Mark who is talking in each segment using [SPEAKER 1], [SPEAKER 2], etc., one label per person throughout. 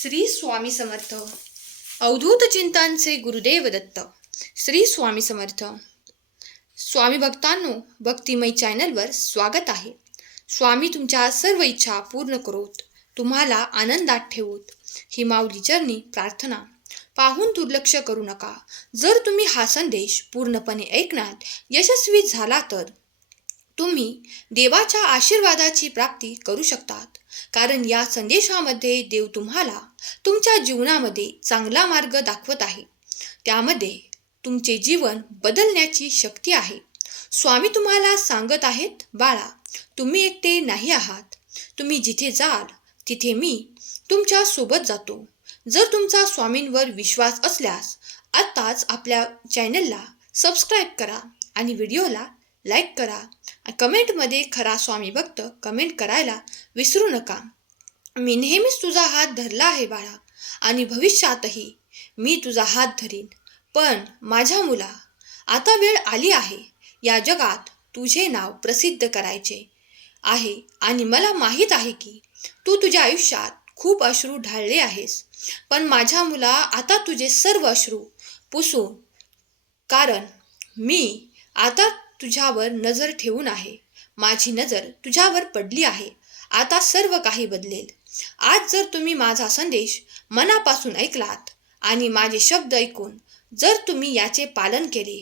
[SPEAKER 1] श्री स्वामी समर्थ. अवधूत चिंतांचे गुरुदेव दत्त. श्री स्वामी समर्थ. स्वामी भक्तांनो भक्तिमय चॅनलवर स्वागत आहे. स्वामी तुमच्या सर्व इच्छा पूर्ण करोत तुम्हाला आनंदात ठेवत. ही माऊली चरणी प्रार्थना. पाहून दुर्लक्ष करू नका. जर तुम्ही हा संदेश पूर्णपणे ऐकण्यात यशस्वी झाला तर तुम्ही देवाच्या आशीर्वादाची प्राप्ती करू शकतात. कारण या संदेशामध्ये देव तुम्हाला तुमच्या जीवनामध्ये चांगला मार्ग दाखवत आहे. त्यामध्ये तुमचे जीवन बदलण्याची शक्ती आहे. स्वामी तुम्हाला सांगत आहेत बाळा तुम्ही एकटे नाही आहात. तुम्ही जिथे जाल तिथे मी तुमच्यासोबत जातो. जर तुमचा स्वामींवर विश्वास असल्यास आत्ताच आपल्या चॅनलला सबस्क्राईब करा आणि व्हिडिओला लाईक करा कमेंटमध्ये खरा स्वामी भक्त कमेंट करायला विसरू नका. मी नेहमीच तुझा हात धरला आहे बाळा आणि भविष्यातही मी तुझा हात धरीन. पण माझ्या मुला आता वेळ आली आहे. या जगात तुझे नाव प्रसिद्ध करायचे आहे आणि मला माहीत आहे की तू तुझ्या आयुष्यात खूप अश्रू ढाळले आहेस. पण माझ्या मुला आता तुझे सर्व अश्रू पुसून कारण मी आता तुझ्यावर नजर ठेवून आहे. माझी नजर तुझ्यावर पडली आहे. आता सर्व काही बदलेल. आज जर तुम्ही माझा संदेश मनापासून ऐकलात आणि माझे शब्द ऐकून जर तुम्ही याचे पालन केले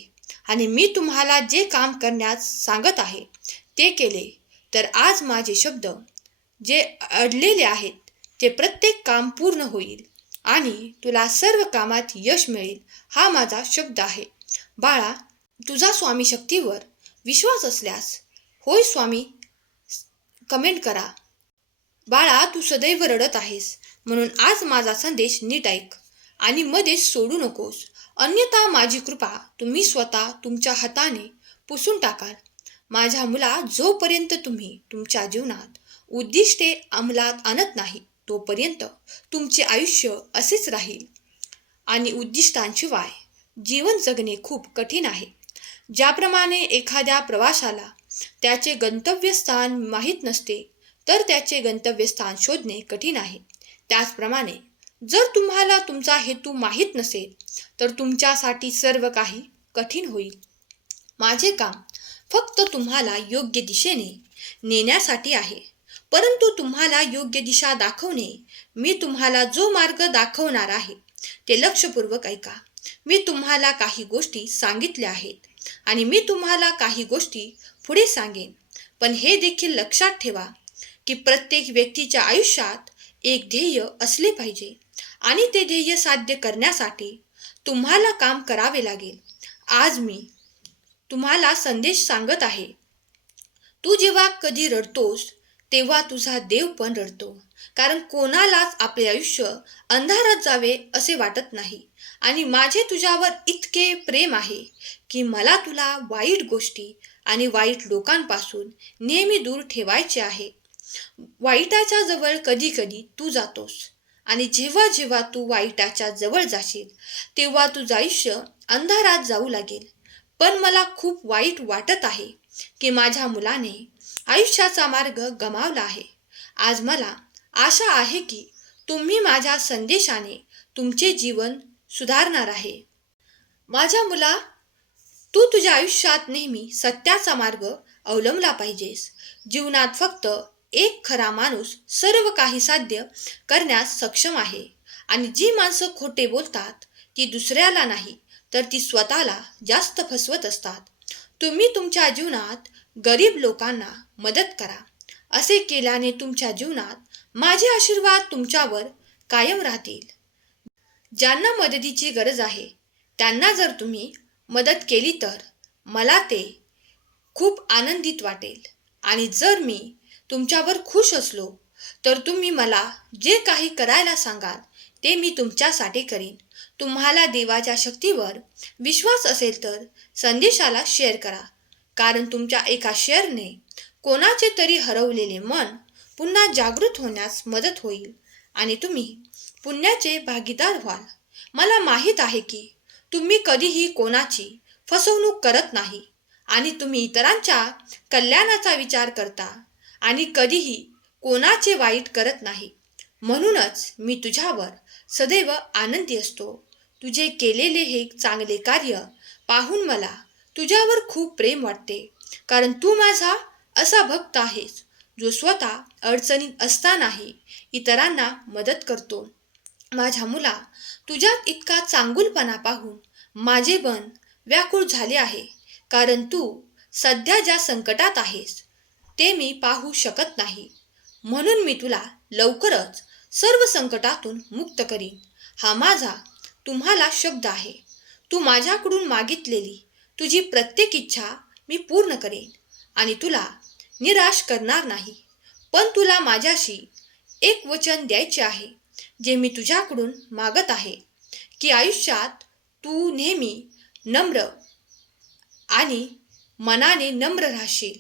[SPEAKER 1] आणि मी तुम्हाला जे काम करण्यास सांगत आहे ते केले तर आज माझे शब्द जे अडलेले आहेत ते प्रत्येक काम पूर्ण होईल आणि तुला सर्व कामात यश मिळेल हा माझा शब्द आहे. बाळा तुझा स्वामी शक्तीवर विश्वास असल्यास होय स्वामी कमेंट करा. बाळा तू सदैव रडत आहेस म्हणून आज माझा संदेश नीट ऐक आणि मध्येच सोडू नकोस. अन्यथा माझी कृपा तुम्ही स्वतः तुमच्या हाताने पुसून टाकाल. माझ्या मुला जोपर्यंत तुम्ही तुमच्या जीवनात उद्दिष्टे अंमलात आणत नाही तोपर्यंत तुमचे आयुष्य असेच राहील. आणि उद्दिष्टांशिवाय जीवन जगणे खूप कठीण आहे. ज्याप्रमाणे एखाद्या प्रवाशाला त्याचे गंतव्यस्थान माहीत नसते तर त्याचे गंतव्यस्थान शोधणे कठीण आहे. त्याचप्रमाणे जर तुम्हाला तुमचा हेतू माहीत नसेल तर तुमच्यासाठी सर्व काही कठीण होईल. माझे काम फक्त तुम्हाला योग्य दिशेने नेण्यासाठी आहे. परंतु तुम्हाला योग्य दिशा दाखवणे मी तुम्हाला जो मार्ग दाखवणार आहे ते लक्षपूर्वक ऐका. मी तुम्हाला काही गोष्टी सांगितल्या आहेत. आणि मी तुम्हाला काही गोष्टी पुढे सांगेन. पण हे देखील लक्षात ठेवा की प्रत्येक व्यक्तीच्या आयुष्यात एक ध्येय असले पाहिजे आणि ते ध्येय साध्य करण्यासाठी तुम्हाला काम करावे लागेल. आज मी तुम्हाला संदेश सांगत आहे. तू जेव्हा कधी रडतोस तेव्हा तुझा देव पण रडतो. कारण कोणालाच आपले आयुष्य अंधारात जावे असे वाटत नाही. आणि माझे तुझ्यावर इतके प्रेम आहे की मला तुला वाईट गोष्टी आणि वाईट लोकांपासून नेहमी दूर ठेवायचे आहे. वाईटाच्या जवळ कधी कधी तू जातोस. आणि जेव्हा जेव्हा तू वाईटाच्या जवळ जाशील तेव्हा तुझं आयुष्य अंधारात जाऊ लागेल. पण मला खूप वाईट वाटत आहे की माझ्या मुलाने आयुष्याचा मार्ग गमावला आहे. आज मला आशा आहे की तुम्ही माझ्या संदेशाने तुमचे जीवन सुधारणार आहे. माझ्या मुला तू तुझ्या आयुष्यात नेहमी सत्याचा मार्ग अवलंबला पाहिजेस. जीवनात फक्त एक खरा माणूस सर्व काही साध्य करण्यास सक्षम आहे. आणि जी माणसं खोटे बोलतात ती दुसऱ्याला नाही तर ती स्वतःला जास्त फसवत असतात. तुम्ही तुमच्या जीवनात गरीब लोकांना मदत करा. असे केल्याने तुमच्या जीवनात माझे आशीर्वाद तुमच्यावर कायम राहतील. ज्यांना मदतीची गरज आहे त्यांना जर तुम्ही मदत केली तर मला ते खूप आनंदित वाटेल. आणि जर मी तुमच्यावर खुश असलो तर तुम्ही मला जे काही करायला सांगाल ते मी तुमच्यासाठी करीन. तुम्हाला देवाच्या शक्तीवर विश्वास असेल तर संदेशाला शेअर करा. कारण तुमच्या एका शेअरने कोणाचे तरी हरवलेले मन पुन्हा जागृत होण्यास मदत होईल. आणि तुम्ही पुण्याचे भागीदार व्हाल. मला माहीत आहे की तुम्ही कधीही कोणाची फसवणूक करत नाही आणि तुम्ही इतरांच्या कल्याणाचा विचार करता आणि कधीही कोणाचे वाईट करत नाही. म्हणूनच मी तुझ्यावर सदैव आनंदी असतो. तुझे केलेले हे चांगले कार्य पाहून मला तुझ्यावर खूप प्रेम वाटते. कारण तू माझा असा भक्त आहेस जो स्वतः अडचणीत असतानाही इतरांना मदत करतो. माझ्या मुला तुझ्यात इतका चांगुलपणा पाहून माझे मन व्याकुळ झाले आहे. कारण तू सध्या ज्या संकटात आहेस ते मी पाहू शकत नाही. म्हणून मी तुला लवकरच सर्व संकटातून मुक्त करीन. हा माझा तुम्हाला शब्द आहे. तू माझ्याकडून मागितलेली तुझी प्रत्येक इच्छा मी पूर्ण करेन आणि तुला निराश करणार नाही. पण तुला माझ्याशी एक वचन द्यायचे आहे जे मी तुझ्याकडून मागत आहे की आयुष्यात तू नेहमी नम्र आणि मनाने नम्र राहशील.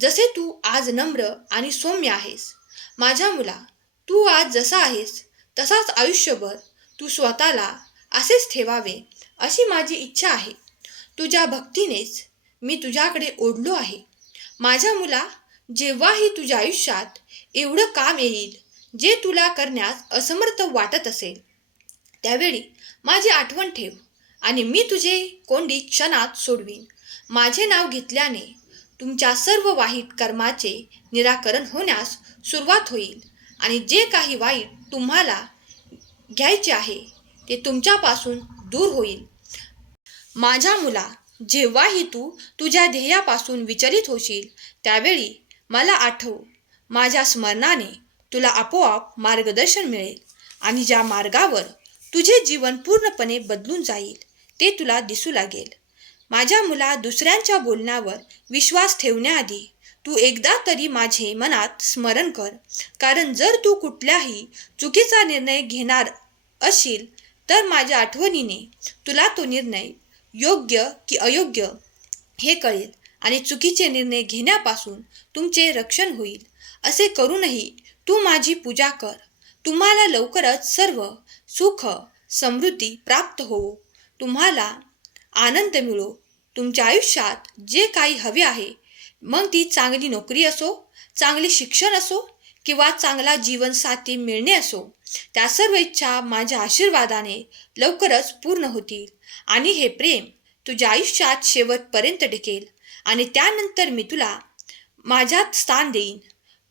[SPEAKER 1] जसे तू आज नम्र आणि सौम्य आहेस माझ्या मुला तू आज जसा आहेस तसाच आयुष्यभर तू स्वतःला असेच ठेवावे अशी माझी इच्छा आहे. तुझ्या भक्तीनेच मी तुझ्याकडे ओढलो आहे. माझ्या मुला जेव्हाही तुझ्या आयुष्यात एवढं काम येईल जे तुला करण्यास असमर्थ वाटत असेल त्यावेळी माझी आठवण ठेव आणि मी तुझे कोंडी क्षणात सोडवीन. माझे नाव घेतल्याने तुमच्या सर्व वाईट कर्माचे निराकरण होण्यास सुरुवात होईल आणि जे काही वाईट तुम्हाला घ्यायचे आहे ते तुमच्यापासून दूर होईल. माझ्या मुला जेव्हाही तू तुझ्या ध्येयापासून विचलित होशील त्यावेळी मला आठव. माझ्या स्मरणाने तुला आपोआप मार्गदर्शन मिळेल आणि ज्या मार्गावर तुझे जीवन पूर्णपणे बदलून जाईल ते तुला दिसू लागेल. माझ्या मुला दुसऱ्यांच्या बोलण्यावर विश्वास ठेवण्याआधी तू एकदा तरी माझे मनात स्मरण कर कारण जर तू कुठल्याही चुकीचा निर्णय घेणार असशील तर माझ्या आठवणीने तुला तो निर्णय योग्य की अयोग्य हे कळेल आणि चुकीचे निर्णय घेण्यापासून तुमचे रक्षण होईल. असे करूनही तू माझी पूजा कर. तुम्हाला लवकरच सर्व सुख समृद्धी प्राप्त होवो. तुम्हाला आनंद मिळो. तुमच्या आयुष्यात जे काही हवे आहे मग ती चांगली नोकरी असो चांगले शिक्षण असो किंवा चांगला जीवनसाथी मिळणे असो त्या सर्व इच्छा माझ्या आशीर्वादाने लवकरच पूर्ण होतील. आणि हे प्रेम तुझ्या आयुष्यात शेवटपर्यंत टिकेल आणि त्यानंतर मी तुला माझ्यात स्थान देईन.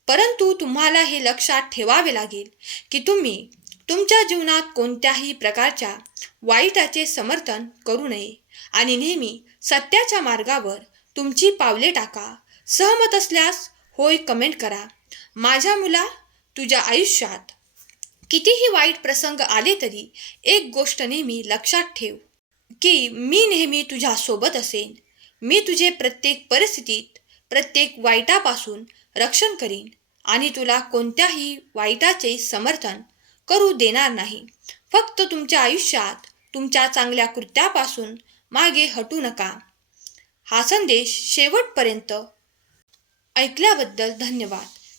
[SPEAKER 1] परंतु तुम्हाला हे लक्षात ठेवावे लागेल की तुम्ही तुमच्या जीवनात कोणत्याही प्रकारच्या वाईटाचे समर्थन करू नये आणि नेहमी सत्याच्या मार्गावर तुमची पावले टाका. सहमत असल्यास होय कमेंट करा. माझ्या मुला तुझ्या आयुष्यात कितीही वाईट प्रसंग आले तरी एक गोष्ट नेहमी लक्षात ठेव की मी नेहमी तुझ्या सोबत असेन. मी तुझे प्रत्येक परिस्थितीत प्रत्येक वाईटापासून रक्षण करीन आणि तुला कोणत्याही वाईटाचे समर्थन करू देणार नाही. फक्त तुमच्या आयुष्यात तुमच्या चांगल्या कृत्यापासून मागे हटू नका. हा संदेश शेवटपर्यंत ऐकल्याबद्दल धन्यवाद.